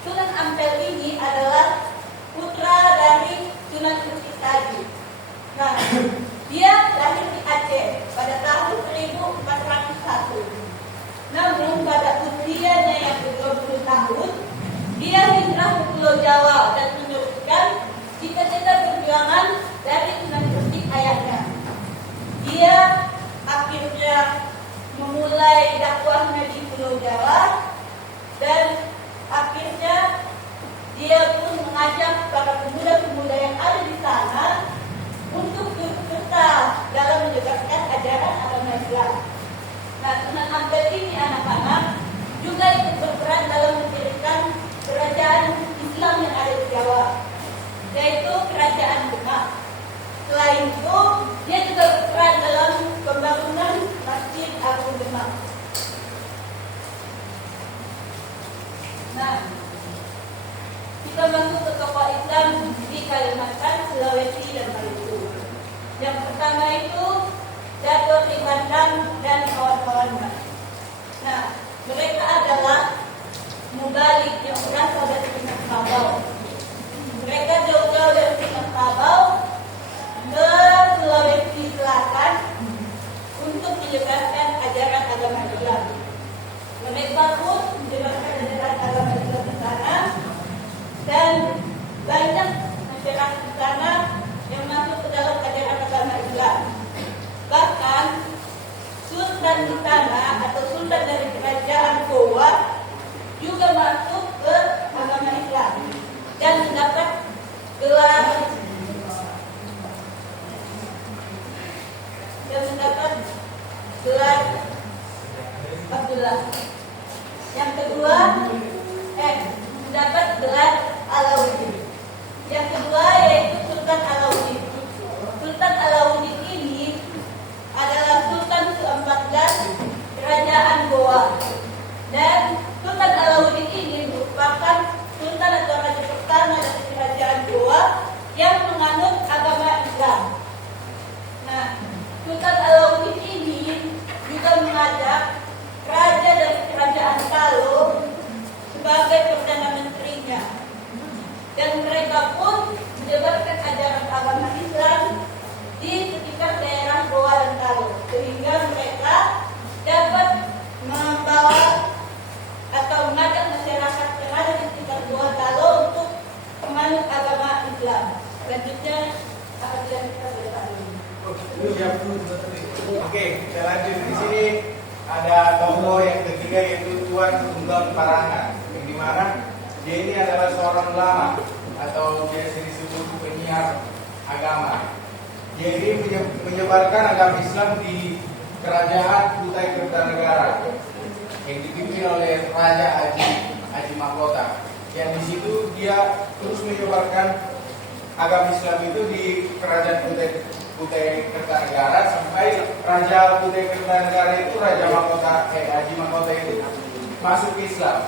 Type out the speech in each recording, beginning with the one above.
Sunan Ampel ini adalah putra dari Sunan Kudus tadi. Nah, dia lahir di Aceh pada tahun 1401. Namun pada usianya yang ke-20 tahun, dia hijrah ke Pulau Jawa dan meneruskan cita-cita perjuangan dari Sunan Kudus ayahnya. Dia akhirnya memulai dakwahnya di Pulau Jawa dan akhirnya dia pun mengajak para pemuda-pemuda yang ada di sana untuk turut serta dalam menyebarkan ajaran agama Islam. Nah, Sunan Ampel ini anak-anak juga ikut berperan dalam mendirikan kerajaan Islam yang ada di Jawa, yaitu Kerajaan Demak. Selain itu, dia juga berperan dalam pembangunan Masjid Agung Demak. Nah, kita masuk ke tokoh Islam di Kalimantan, Sulawesi, dan Maluku. Yang pertama itu Dato' Sri Bandang dan kawan-kawannya. Nah, mereka adalah mubalik yang berasal dari Minangkabau. Mereka jauh-jauh dari Minangkabau ke Sulawesi Selatan untuk menyebarkan ajaran agama Islam. Mereka pun menyebarkan ajaran agama Islam di sana, dan banyak masyarakat di sana yang masuk ke dalam ajaran agama Islam. Bahkan Sultan di sana atau Sultan dari Kerajaan Goa juga masuk ke agama Islam dan mendapat gelar Abdullah. Yang kedua, mendapat gelar Alauddin. Yang kedua yaitu Sultan Alauddin. Sultan Alauddin ini adalah Sultan ke-14 Kerajaan Goa, dan Sultan Alauddin ini merupakan Sultan atau raja pertama dari Kerajaan Goa yang menganut agama Islam. Nah, Sultan Alauddin ini juga mengajak raja dari Kerajaan Kalo sebagai perdana menterinya, dan mereka pun menyebarkan ajaran agama Islam di sekitar daerah Goa dan Kalo, sehingga mereka dapat membawa atau mengajak masyarakat yang ada di sekitar Goa Kalo untuk menganut agama Islam. Selanjutnya akan dilanjutkan oleh Pak Doni. Oke, kita lanjut. Di sini ada tokoh yang ketiga yaitu Tuan Tunggang Parangan, yang dimana dia ini adalah seorang ulama atau biasa disebut penyiar agama. Dia ini menyebarkan agama Islam di Kerajaan Kutai Kertanegara yang dipimpin oleh Raja Haji Mahkota. Yang di situ dia terus menyebarkan agama Islam itu di Kerajaan Kutai Kertanegara sampai Raja Kutai Kertanegara itu Haji Mahkota itu masuk ke Islam.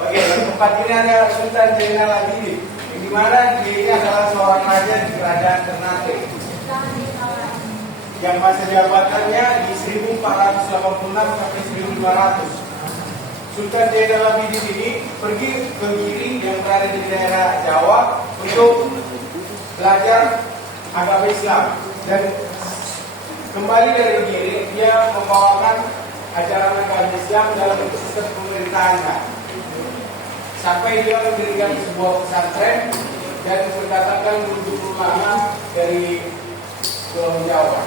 Oke, tempat ini ada Sultan Zainal Abidin, yang dimana dia ini adalah seorang raja di Kerajaan Ternate yang masa jabatannya di 1486 sampai 1200. Sultan Zainal Abidin ini pergi ke Giri yang berada di daerah Jawa untuk belajar agama Islam, dan kembali dari Giri dia membawakan ajaran agama Islam dalam sistem pemerintahannya sampai dia mendirikan sebuah pesantren dan mendatangkan guru ulama dari Pulau Jawa.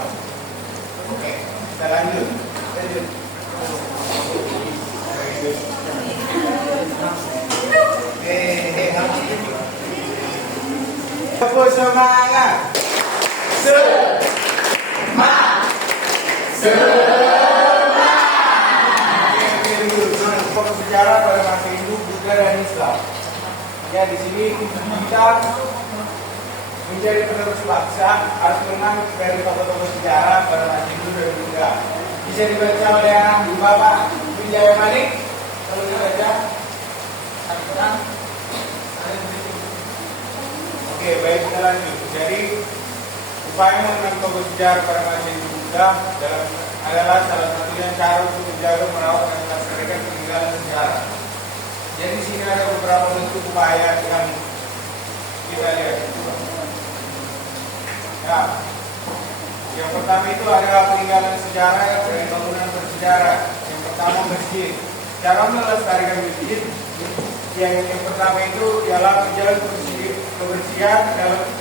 Oke, kita lanjut. Semangat. Berbicara pada masa Hindu, Buddha dan Islam. Ya, di sini kita menjadi penerus bangsa harus mengenang dari tokoh-tokoh sejarah pada masa Hindu dan Buddha. Bisa dibaca oleh anak Bapak Wijaya Manik. Kalau dibaca, tenang. Oke, baik, kita lanjut. Jadi upaya mengenang tokoh sejarah pada masa Hindu Buddha dalam adalah salah satunya cara untuk menjaga, merawat, dan melestarikan peninggalan sejarah. Jadi di sini ada beberapa bentuk upaya yang kita lihat. Ya, yang pertama itu adalah peninggalan sejarah dari bangunan bersejarah. Yang pertama masjid. Cara melestarikan masjid, yang pertama itu ialah menjaga kebersihan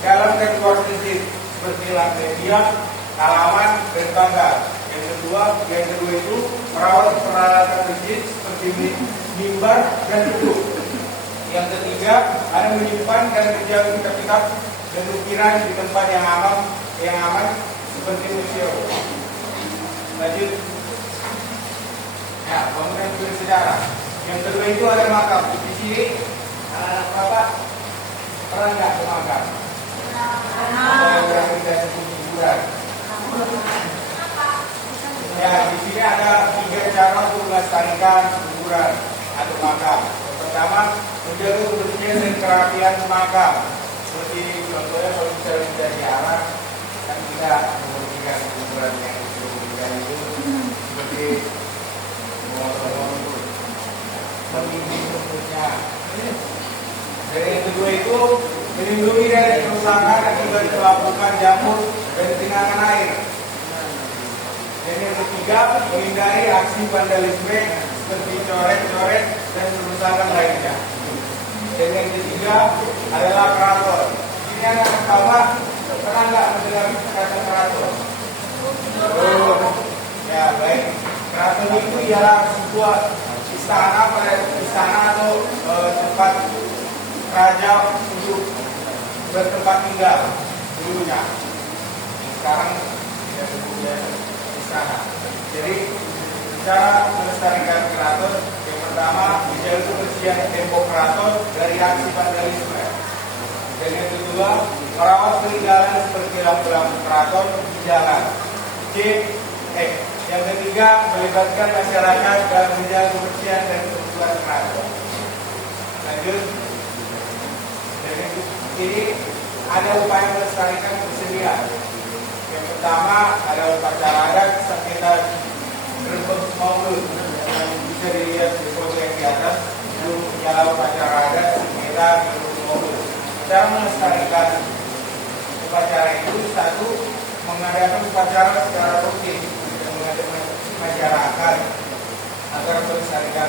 dalam dan luar masjid, seperti lantai tiang, halaman, dan pagar. Yang kedua itu merawat peralatan masjid seperti mimbar dan duduk. Yang ketiga ada menyimpan dan menjaga kitab-kitab dan ukiran di tempat yang aman seperti museum. Lanjut. Ya, bangunan bersejarah. Yang kedua itu ada makam. Di sini anak-anak bapak pernah nggak ke makam? Ada yang tidak sebut kuburan. Ya, di sini ada 3 cara untuk melestarikan kuburan atau makam. Yang pertama, menjaga kebersihan dan kerapian makam. Seperti contohnya kalau misalnya kita ziarah, kan kita membersihkan kuburan yang disebutkan itu seperti membimbing rumputnya. Dan yang kedua itu melindungi dari kerusakan akibat pelapukan jamur dan genangan air. Dan yang ketiga menghindari aksi vandalisme seperti coret-coret dan kerusakan lainnya. Dan yang ketiga adalah keraton. Ini anak pertama pernah nggak mendengar kata keraton? Ya baik. Keraton itu ialah sebuah istana atau tempat raja untuk bertempat tinggal dulunya. Sekarang tidak punya istana. Jadi cara melestarikan keraton yang pertama menjaga kebersihan tembok keraton dari aksi vandalisme. Dan yang kedua merawat peninggalan seperti lampu-lampu keraton di jalan. Yang ketiga melibatkan masyarakat dalam menjaga kebersihan dan kebutuhan keraton. Lanjut. Jadi ini ada upaya melestarikan kesenian. Yang pertama ada upacara adat sengketa Grebek Maulud yang bisa dilihat di foto yang di atas. Itu ialah upacara adat sengketa Grebek Maulud. Cara melestarikan upacara itu satu mengadakan upacara secara rutin dan mengajak masyarakat agar melestarikan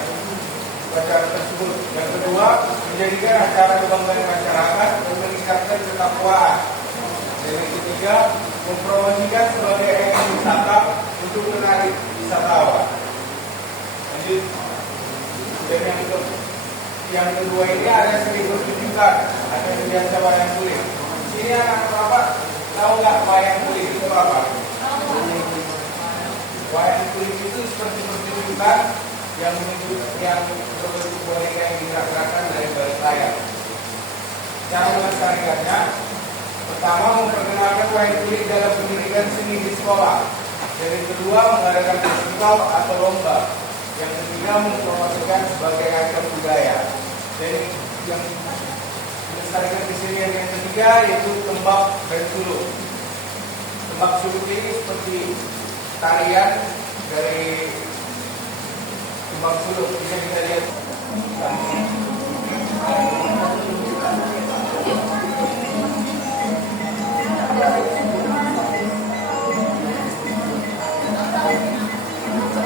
upacara tersebut. Yang kedua, menjadikan acara kebanggaan masyarakat dan meningkatkan ketakwaan. Dan yang ketiga, mempromosikan sebagai ajang wisata untuk menarik wisatawan. Lanjut. Dan yang kedua ini ada seni pertunjukan atau biasa wayang kulit. Ini anak bapak tahu nggak wayang kulit itu apa? Wayang kulit itu seperti pertunjukan yang berbentuk boneka yang digerakkan dari balik layar. Cara melestarikannya, pertama memperkenalkan wayang kulit dalam pendidikan seni di sekolah. Dan yang kedua mengadakan festival atau lomba. Yang ketiga mempromosikan sebagai ajang budaya. Dan yang melestarikan kesenian yang ketiga yaitu tembak dan suluk. Tembak suluk ini seperti tarian dari tembak suluk, bisa kita lihat.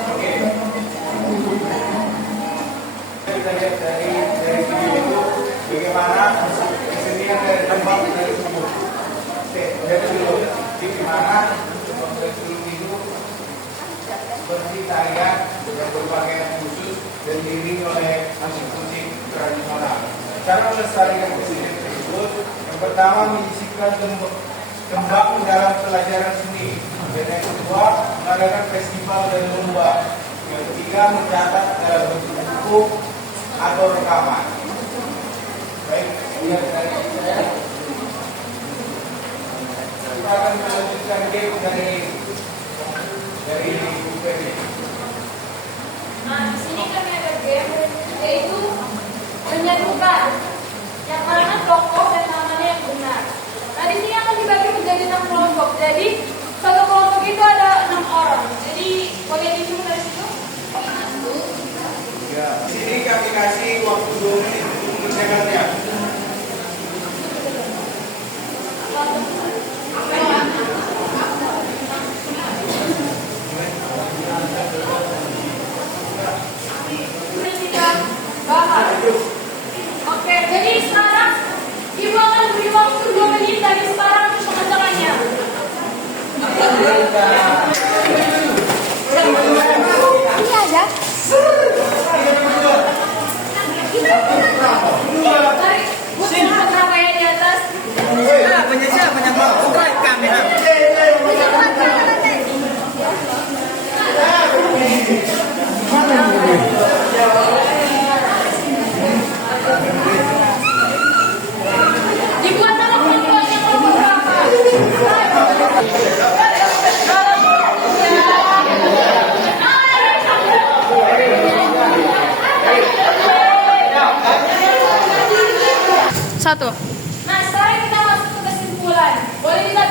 Oke. Kita lihat dari video itu bagaimana kesenian dari tembak dari suluk. Dari suluk, bagaimana tembak dari suluk itu seperti tarian yang berpakaian khusus dan diiringi oleh musik-musik tradisional. Cara melestarikan kesenian tersebut, yang pertama menyisipkan tembang dalam pelajaran seni, dan yang kedua mengadakan festival dan lomba, yang ketiga mencatat dalam bentuk buku atau rekaman. Baik, kita akan melanjutkan game dari buku ini. Nah, di sini kami ada game yaitu menyatukan yang mana tokoh dan namanya yang benar. Nah, di sini akan dibagi menjadi 6 kelompok. Jadi satu kelompok itu ada 6 orang. Jadi Boleh dihitung dari situ? Ya, di sini kami kasih waktu 2 menit untuk mengerjakannya. Ini kita bahas. Oke, jadi sekarang Ibu akan beri waktu 2 menit dari sekarang untuk mengerjakannya. Ini aja. Tarik bukan berapa ya di atas? Dibuat nama kelompoknya kelompok berapa? Satu. Nah, sekarang kita masuk ke kesimpulan. Boleh kita